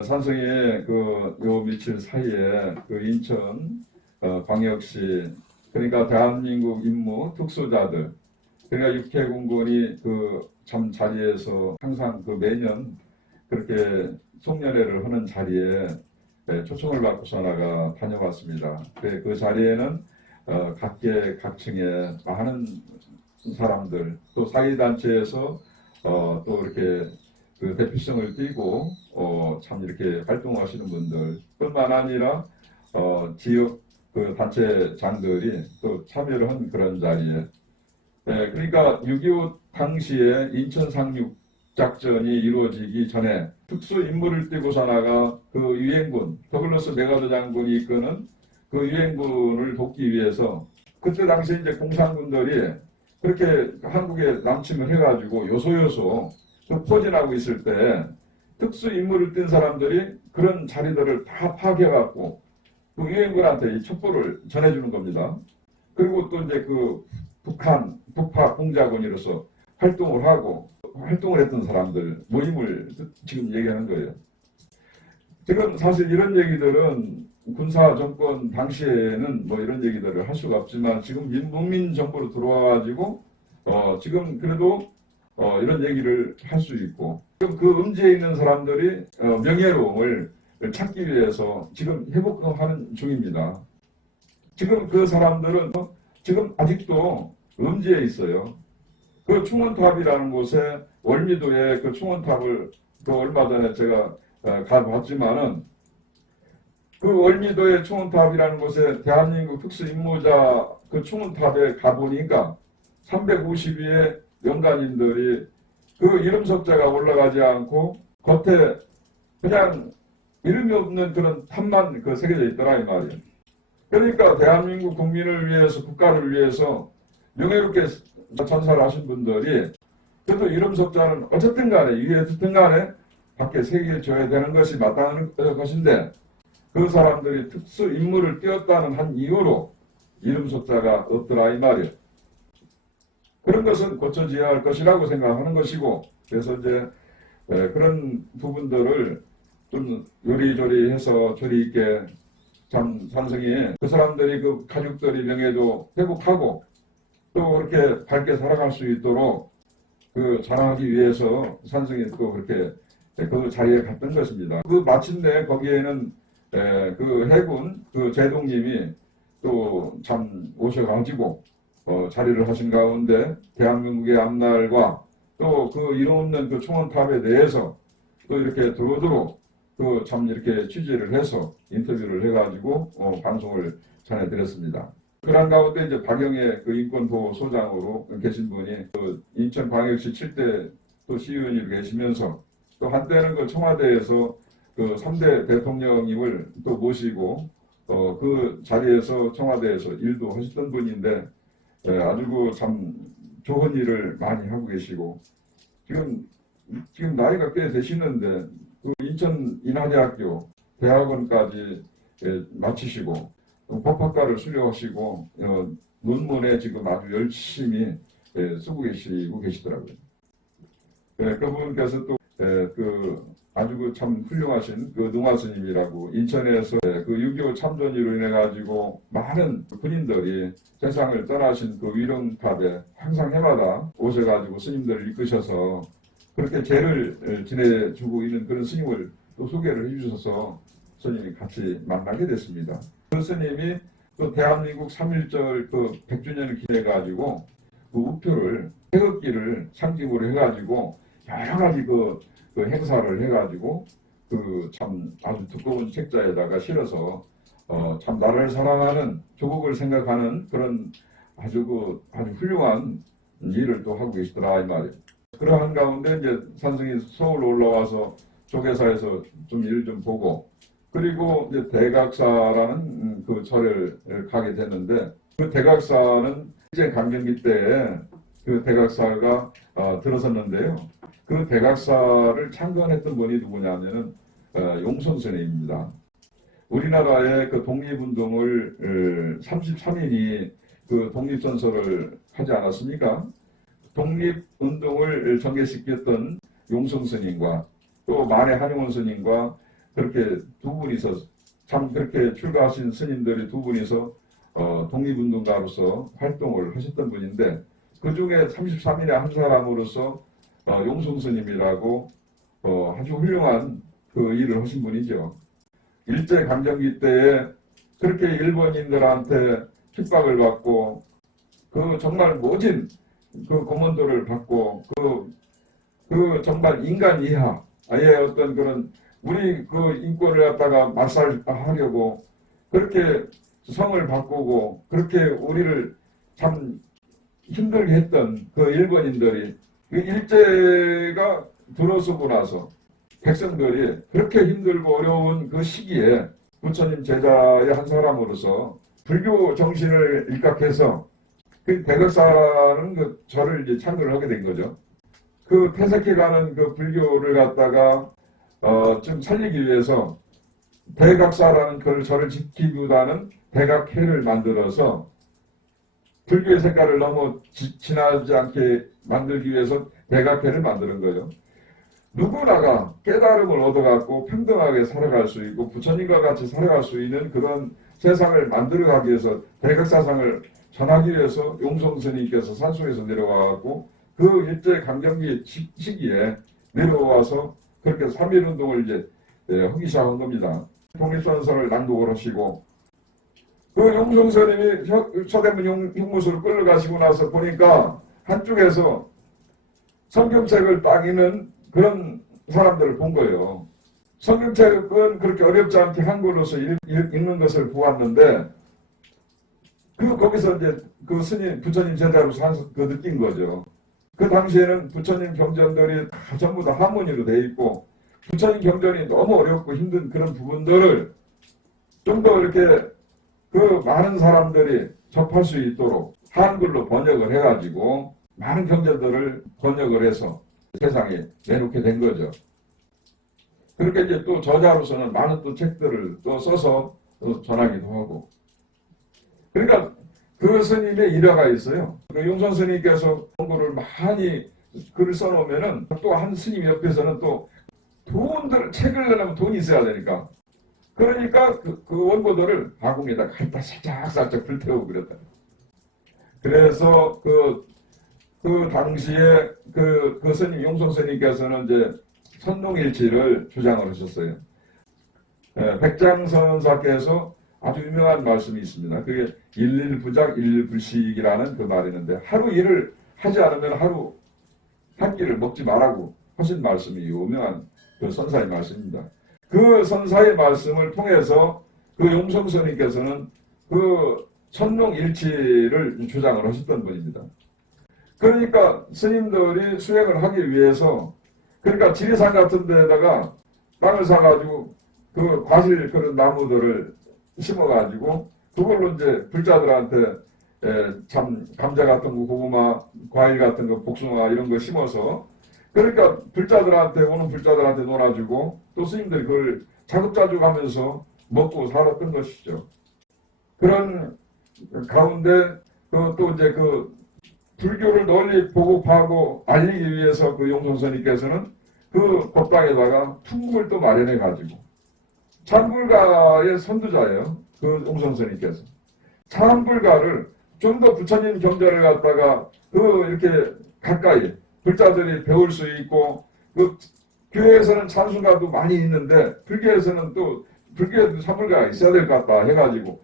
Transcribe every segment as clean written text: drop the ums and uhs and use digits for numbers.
산성에 요 며칠 사이에 인천 광역시 그러니까 대한민국 임무 특수자들 그러니까 육해공군이 참 자리에서 항상 매년 그렇게 송년회를 하는 자리에 초청을 받고서 나가 다녀왔습니다. 그 자리에는 각계 각층의 많은 사람들 또 사회단체에서 또 이렇게 대표성을 띠고 참 이렇게 활동하시는 분들 뿐만 아니라 지역 단체장들이 또 참여를 한 그런 자리에 그러니까 6.25 당시에 인천 상륙 작전이 이루어지기 전에 특수 임무를 띠고서 나가 유엔군 더글러스 메가더 장군이 이끄는 유엔군을 돕기 위해서 그때 당시에 이제 공산군들이 그렇게 한국에 남침을 해가지고 요소요소 포진하고 있을 때 특수 임무를 띈 사람들이 그런 자리들을 다 파괴해갖고 유엔군한테 이 첩보를 전해주는 겁니다. 그리고 또 이제 북파 공작원으로서 활동을 했던 사람들 모임을 지금 얘기하는 거예요. 지금 사실 이런 얘기들은 군사 정권 당시에는 뭐 이런 얘기들을 할 수가 없지만 지금 민국민 정부로 들어와가지고 지금 그래도 이런 얘기를 할 수 있고 지금 음지에 있는 사람들이 명예로움을 찾기 위해서 지금 회복하는 중입니다. 지금 그 사람들은 지금 아직도 음지에 있어요. 충원탑이라는 곳에 월미도에 충원탑을 얼마 전에 제가 가봤지만은 월미도의 충원탑이라는 곳에 대한민국 특수임무자 충원탑에 가보니까 352의 명간인들이 이름 석자가 올라가지 않고 겉에 그냥 이름이 없는 그런 탑만 새겨져 있더라 이 말이에요. 그러니까 대한민국 국민을 위해서 국가를 위해서 명예롭게 전사를 하신 분들이 그래도 이름 석자는 어쨌든 간에 이게 어쨌든 간에 밖에 새겨져야 되는 것이 마땅한 것인데 그 사람들이 특수 임무를 띄었다는 한 이유로 이름 석자가 없더라 이 말이에요. 그런 것은 고쳐져야 할 것이라고 생각하는 것이고 그래서 이제 그런 부분들을 좀 요리조리 해서 조리 있게 참 산성이 그 사람들이 가족들이 명예도 회복하고 또 그렇게 밝게 살아갈 수 있도록 자랑하기 위해서 산성이 또 그렇게 그 자리에 갔던 것입니다. 마침내 거기에는 해군 제동님이 또 참 오셔가지고 자리를 하신 가운데 대한민국의 앞날과 또 이름없는 총원탑에 대해서 또 이렇게 두루두루 참 이렇게 취재를 해서 인터뷰를 해가지고 방송을 전해드렸습니다. 그런 가운데 이제 박영애 인권보호소장으로 계신 분이 인천광역시 7대 또 시의원으로 계시면서 또 한때는 청와대에서 3대 대통령님을 또 모시고 그 자리에서 청와대에서 일도 하셨던 분인데 아주 참 좋은 일을 많이 하고 계시고 지금 나이가 꽤 되시는데 인천 인하대학교 대학원까지 마치시고 법학과를 수료하시고 논문에 지금 아주 열심히 쓰고 계시더라고요. 그분께서 또 아주 참 훌륭하신 능화 스님이라고 인천에서 6.25 참전으로 인해 가지고 많은 군인들이 세상을 떠나신 위령탑에 항상 해마다 오셔가지고 스님들을 이끄셔서 그렇게 제를 지내주고 있는 그런 스님을 또 소개를 해주셔서 스님이 같이 만나게 됐습니다. 그 스님이 대한민국 3.1절 100주년을 기념해가지고 우표를 태극기를 상징으로 해가지고 여러 가지 행사를 해가지고 참 아주 두꺼운 책자에다가 실어서 참 나라를 사랑하는 조국을 생각하는 그런 아주 훌륭한 일을 또 하고 계시더라 이 말이에요. 그러한 가운데 이제 산성이 서울 올라와서 조계사에서 좀 일 좀 보고 그리고 이제 대각사라는 절을 가게 됐는데 대각사는 일제 강점기 때에 대각사가 들어섰는데요. 대각사를 창건했던 분이 누구냐면은 용성스님입니다. 우리나라의 독립운동을 33인이 독립전설을 하지 않았습니까? 독립운동을 전개시켰던 용성스님과 또 만해 한용원 스님과 그렇게 두 분이서 참 그렇게 출가하신 스님들이 두 분이서 독립운동가로서 활동을 하셨던 분인데 그 중에 33인의 한 사람으로서 용성 스님이라고 아주 훌륭한 그 일을 하신 분이죠. 일제강점기 때에 그렇게 일본인들한테 핍박을 받고 그 정말 모진 그 고문들을 받고 그 정말 인간 이하 아예 어떤 그런 우리 그 인권을 갖다가 말살하려고 그렇게 성을 바꾸고 그렇게 우리를 참 힘들게 했던 그 일본인들이 그 일제가 들어서고 나서 백성들이 그렇게 힘들고 어려운 그 시기에 부처님 제자의 한 사람으로서 불교 정신을 일각해서 그 백악사라는 그 절을 이제 창설을 하게 된 거죠. 그 퇴색해가는 그 불교를 갖다가 좀 살리기 위해서 백악사라는 그 절을 지키기보다는 백악회를 만들어서 불교의 색깔을 너무 진하지 않게 만들기 위해서 백악회를 만드는 거예요. 누구나가 깨달음을 얻어갖고 평등하게 살아갈 수 있고 부처님과 같이 살아갈 수 있는 그런 세상을 만들어가기 위해서 백악사상을 전하기 위해서 용성 스님께서 산속에서 내려와갖고 그 일제강점기 시기에 내려와서 그렇게 3.1운동을 이제 하기 시작한 겁니다. 독립선서를 낭독을 하시고 그 용성 스님이 서대문 흉무소를 끌려가시고 나서 보니까 한쪽에서 성경책을 따기는 그런 사람들을 본 거예요. 성경책은 그렇게 어렵지 않게 한글로서 읽는 것을 보았는데 거기서 이제 그 스님, 부처님 제자로서 느낀 거죠. 그 당시에는 부처님 경전들이 다 전부 다 한문으로 돼 있고 부처님 경전이 너무 어렵고 힘든 그런 부분들을 좀 더 이렇게 그 많은 사람들이 접할 수 있도록 한글로 번역을 해가지고 많은 경전들을 번역을 해서 세상에 내놓게 된 거죠. 그렇게 이제 또 저자로서는 많은 또 책들을 또 써서 또 전하기도 하고. 그러니까 그 스님의 일화가 있어요. 그 용선 스님께서 원고를 많이 글을 써놓으면은 또 한 스님 옆에서는 또 책을 내려면 돈이 있어야 되니까. 그러니까 그 원고들을 바구니에다 갖다 살짝 불태우고 그랬다. 그래서 그 당시에 그 스님, 용성 스님께서는 이제 선농일치를 주장을 하셨어요. 백장선사께서 아주 유명한 말씀이 있습니다. 그게 일일부작 일일불식이라는 그 말이 있는데 하루 일을 하지 않으면 하루 한 끼를 먹지 말라고 하신 말씀이 유명한 그 선사의 말씀입니다. 그 선사의 말씀을 통해서 그 용성 스님께서는 그 선농일치를 주장을 하셨던 분입니다. 그러니까 스님들이 수행을 하기 위해서 그러니까 지리산 같은 데다가 땅을 사가지고 그 과실 그런 나무들을 심어가지고 그걸로 이제 불자들한테 참 감자 같은 거, 고구마, 과일 같은 거, 복숭아 이런 거 심어서 그러니까 오는 불자들한테 놀아주고 또 스님들이 그걸 자급자족하면서 먹고 살았던 것이죠. 그런 가운데 또 이제 그 불교를 널리 보급하고 알리기 위해서 그 용성스님께서는 그 법당에다가 풍물도 마련해 가지고 참불가의 선두자예요. 그 용성스님께서 참불가를 좀 더 부처님 경전을 갖다가 이렇게 가까이 불자들이 배울 수 있고 그 교회에서는 찬송가도 많이 있는데 불교에서는 또 불교에도 참불가가 있어야 될 것 같다 해가지고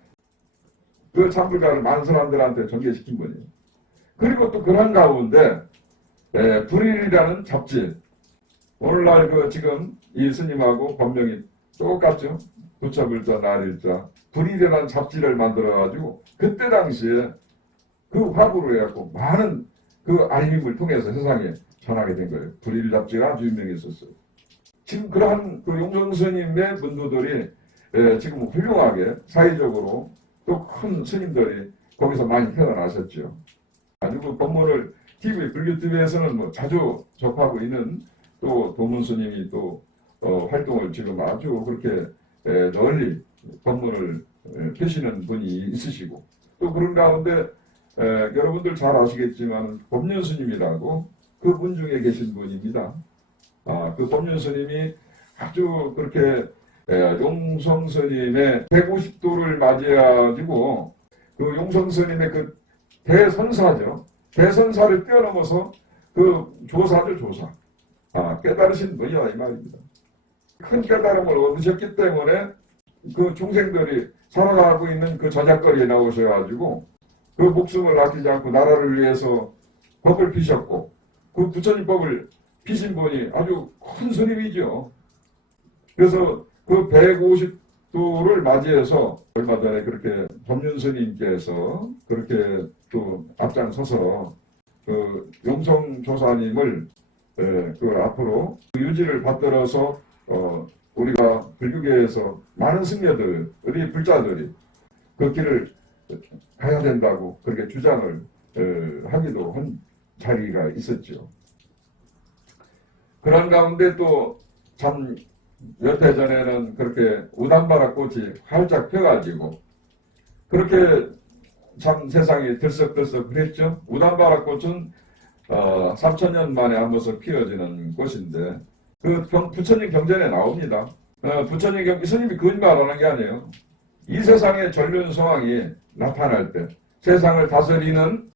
그 참불가를 많은 사람들한테 전개시킨 거예요. 그리고 또 그런 가운데 불일이라는 잡지 오늘날 지금 이 스님하고 법명이 똑같죠. 부처불자 날일자 불일이라는 잡지를 만들어가지고 그때 당시에 그 화보로 해갖고 많은 그 알림을 통해서 세상에 전하게 된 거예요. 불일 잡지가 아주 유명했었어요. 지금 그러한 그 용성 스님의 분도들이 지금 훌륭하게 사회적으로 또 큰 스님들이 거기서 많이 태어나셨죠. 아주 그 법문을 불교 TV에서는 뭐 자주 접하고 있는 또 도문 스님이 또 활동을 지금 아주 그렇게 널리 법문을 펴시는 분이 있으시고 또 그런 가운데 여러분들 잘 아시겠지만 법륜 스님이라고 그 분 중에 계신 분입니다. 그 법륜 스님이 아주 그렇게 용성 스님의 150도를 맞이해가지고 그 용성 스님의 그 대선사죠. 대선사를 뛰어넘어서 그 조사죠, 조사. 깨달으신 분이다 이 말입니다. 큰 깨달음을 얻으셨기 때문에 그 중생들이 살아가고 있는 그 저작거리에 나오셔가지고 그 목숨을 아끼지 않고 나라를 위해서 법을 피셨고 그 부처님 법을 피신 분이 아주 큰 스님이죠. 그래서 그 150도를 맞이해서 얼마 전에 그렇게 법륜 스님께서 그렇게 또 앞장서서 그 용성 조사님을 그 앞으로 유지를 받들어서 우리가 불교계에서 많은 승려들, 우리 불자들이 그 길을 가야 된다고 그렇게 주장을 하기도 한 자리가 있었죠. 그런 가운데 또 참 몇 해 전에는 그렇게 우담바라 꽃이 활짝 펴가지고 그렇게 참 세상이 들썩들썩 그랬죠. 우담바라 꽃은 3,000년 만에 한 번씩 피어지는 꽃인데 그 부처님 경전에 나옵니다. 부처님 경전, 스님이 거짓말하는 게 아니에요. 이 세상의 전륜 성황이 나타날 때 세상을 다스리는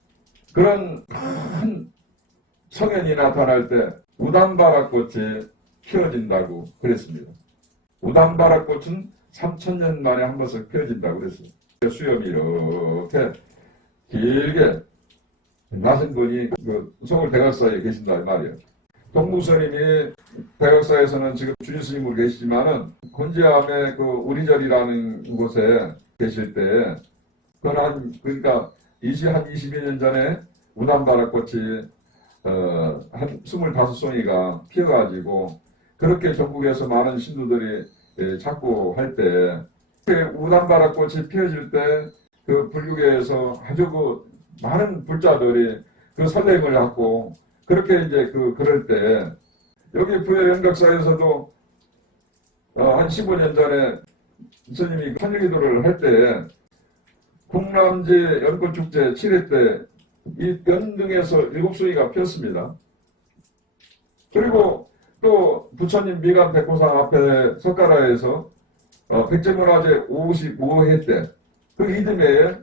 그런 큰 성현이 나타날 때 우담바라 꽃이 피어진다고 그랬습니다. 우담바라 꽃은 3,000년 만에 한 번씩 피어진다고 그랬어요. 수염이 이렇게 길게 나신 분이 그 서울 대각사에 계신다 이 말이에요. 동무스님이 대각사에서는 지금 주지스님으로 계시지만은 곤지암의 그 우리절이라는 곳에 계실 때 그러니까 22년 전에 우담바라 꽃이 한 25송이가 피어가지고 그렇게 전국에서 많은 신도들이 찾고 할 때 우담바라 꽃이 피어질 때 그 불교계에서 아주 그 많은 불자들이 그 설렘을 갖고 그렇게 이제 그럴 때 여기 부여 연각사에서도 한 15년 전에 스님이 천일기도를 할 때 국남제 연꽃축제 7회 때 이 연등에서 7송이가 피었습니다. 그리고 또 부처님 미간 백호상 앞에 석가라에서 백제문화제 55회 때 그 이듬해에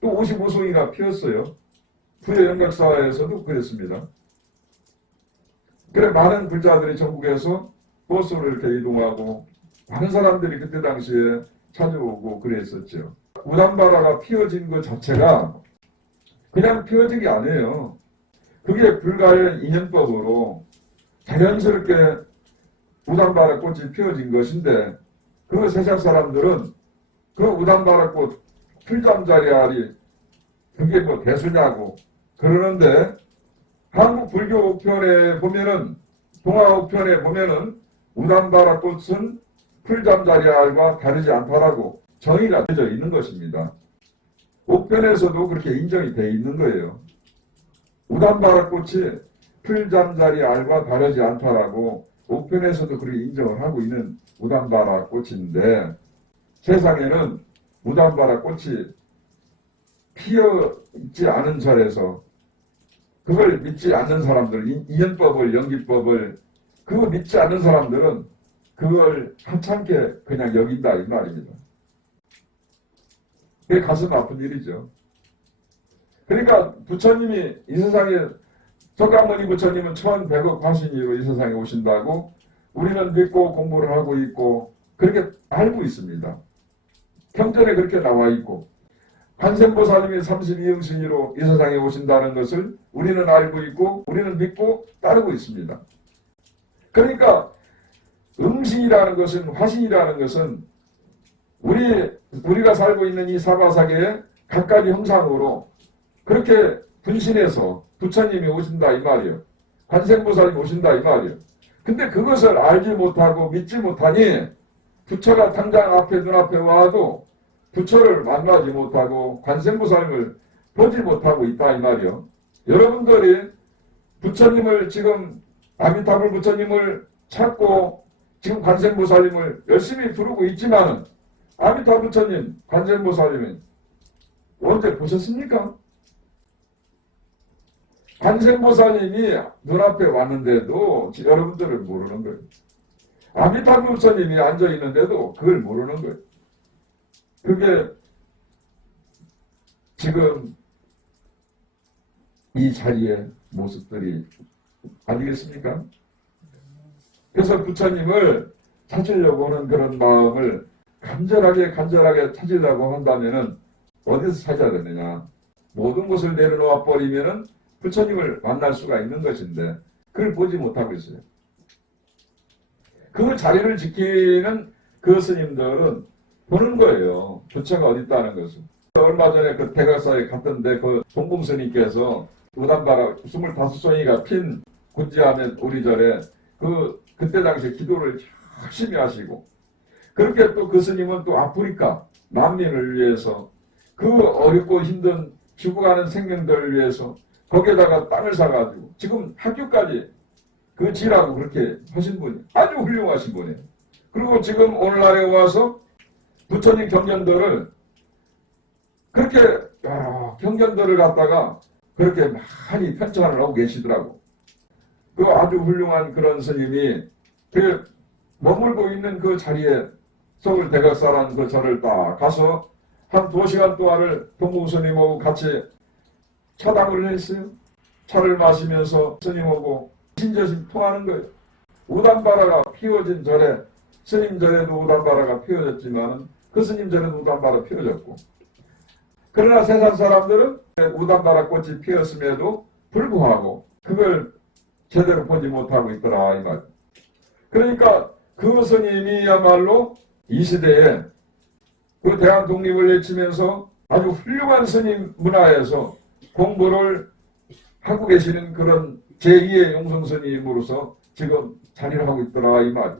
또 55송이가 피었어요. 부여 연각사에서도 그랬습니다. 그래 많은 불자들이 전국에서 버스로 이렇게 이동하고 많은 사람들이 그때 당시에 찾아오고 그랬었죠. 우담바라가 피어진 것 자체가 그냥 피어진 게 아니에요. 그게 불가의 인연법으로 자연스럽게 우담바라 꽃이 피어진 것인데 그 세상 사람들은 그 우담바라 꽃 풀잠자리 알이 그게 뭐 대수냐고 그러는데 한국 불교 옥편에 보면은 동화 옥편에 보면은 우담바라 꽃은 풀잠자리 알과 다르지 않다라고 정의가 되어 있는 것입니다. 옥편에서도 그렇게 인정이 되어 있는 거예요. 우담바라 꽃이 풀잠자리 알과 다르지 않다라고 옥편에서도 그렇게 인정을 하고 있는 우담바라 꽃인데 세상에는 우담바라 꽃이 피어 있지 않은 절에서 그걸 믿지 않는 사람들, 인연법을, 연기법을 그거 믿지 않는 사람들은 그걸 하찮게 그냥 여긴다 이 말입니다. 그게 가슴 아픈 일이죠. 그러니까 부처님이 이 세상에 석가모니 부처님은 1100억 화신이로 이 세상에 오신다고 우리는 믿고 공부를 하고 있고 그렇게 알고 있습니다. 경전에 그렇게 나와 있고 관세음보살님이 32응신이로 이 세상에 오신다는 것을 우리는 알고 있고 우리는 믿고 따르고 있습니다. 그러니까 응신이라는 것은 화신이라는 것은 우리가 살고 있는 이 사바사계의 각가지 형상으로 그렇게 분신해서 부처님이 오신다 이 말이에요. 관세음보살님이 오신다 이 말이에요. 근데 그것을 알지 못하고 믿지 못하니 부처가 당장 앞에 눈앞에 와도 부처를 만나지 못하고 관세음보살님을 보지 못하고 있다 이 말이요. 여러분들이 부처님을 지금 아미타불 부처님을 찾고 지금 관세음보살님을 열심히 부르고 있지만 아미타 부처님, 관세음보살님은 언제 보셨습니까? 관세음보살님이 눈앞에 왔는데도 여러분들은 모르는 거예요. 아미타불 부처님이 앉아 있는데도 그걸 모르는 거예요. 그게 지금 이 자리의 모습들이 아니겠습니까? 그래서 부처님을 찾으려고 하는 그런 마음을 간절하게 찾으려고 한다면은 어디서 찾아야 되느냐? 모든 것을 내려놓아 버리면은 부처님을 만날 수가 있는 것인데 그걸 보지 못하고 있어요. 그 자리를 지키는 그 스님들은 보는 거예요. 부처가 어디 있다는 것을. 얼마 전에 그 대각사에 갔던데 그 동봉스님께서 우담바라 25송이가 핀 곤지암의 오리절에 그때 당시에 기도를 열심히 하시고 그렇게 또 그 스님은 또 아프리카 난민을 위해서 그 어렵고 힘든 죽어가는 생명들을 위해서 거기에다가 땅을 사가지고 지금 학교까지 그 지라고 그렇게 하신 분이 아주 훌륭하신 분이에요. 그리고 지금 오늘날에 와서 부처님 경전들을 그렇게 경전들을 갖다가 그렇게 많이 편찬을 하고 계시더라고. 그 아주 훌륭한 그런 스님이 그 머물고 있는 그 자리에 서울 대각사라는 그 절을 딱 가서 한 2시간 동안을 동무 스님하고 같이 차담을 했어요. 차를 마시면서 스님하고 신저심 통하는 거예요. 우담바라가 피워진 절에 스님 절에도 우담바라가 피워졌지만 그 스님 절에도 우담바라 피워졌고 그러나 세상 사람들은 우담바라 꽃이 피었음에도 불구하고 그걸 제대로 보지 못하고 있더라 이 말. 그러니까 그 스님이야말로 이 시대에 그 대한 독립을 외치면서 아주 훌륭한 스님 문화에서 공부를 하고 계시는 그런 제2의 용성 스님으로서 지금 자리를 하고 있더라 이 말.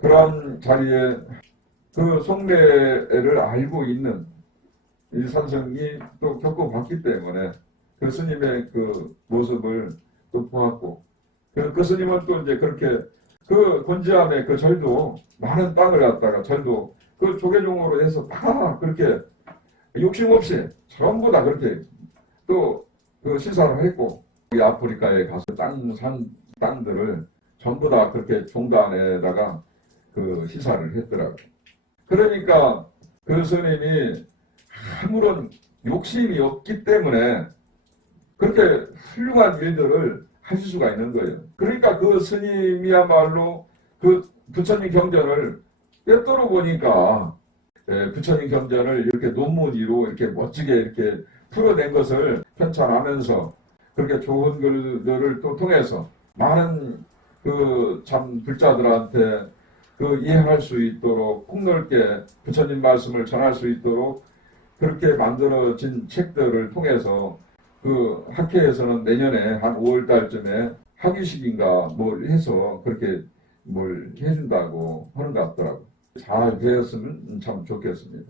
그런 자리에 그 속내를 알고 있는 이 산성이 또 겪어봤기 때문에 그 스님의 그 모습을 또 보았고 그 스님은 또 이제 그렇게 그 곤지암의 그 절도 많은 땅을 갖다가 절도 그 조계종으로 해서 다 그렇게 욕심 없이 전부 다 그렇게 또 그 시사를 했고 이 아프리카에 가서 땅들을 전부 다 그렇게 종단에다가 그 시사를 했더라고요. 그러니까 그 스님이 아무런 욕심이 없기 때문에 그렇게 훌륭한 일들을 하실 수가 있는 거예요. 그러니까 그 스님이야말로 그 부처님 경전을 꿰뚫어 보니까 부처님 경전을 이렇게 논문으로 이렇게 멋지게 이렇게 풀어낸 것을 편찬하면서 그렇게 좋은 글들을 또 통해서 많은 그 참 불자들한테 그 이해할 수 있도록 폭넓게 부처님 말씀을 전할 수 있도록 그렇게 만들어진 책들을 통해서 그 학회에서는 내년에 한 5월 달쯤에 학위식인가 뭘 해서 그렇게 뭘 해준다고 하는 것 같더라고요. 잘 되었으면 참 좋겠습니다.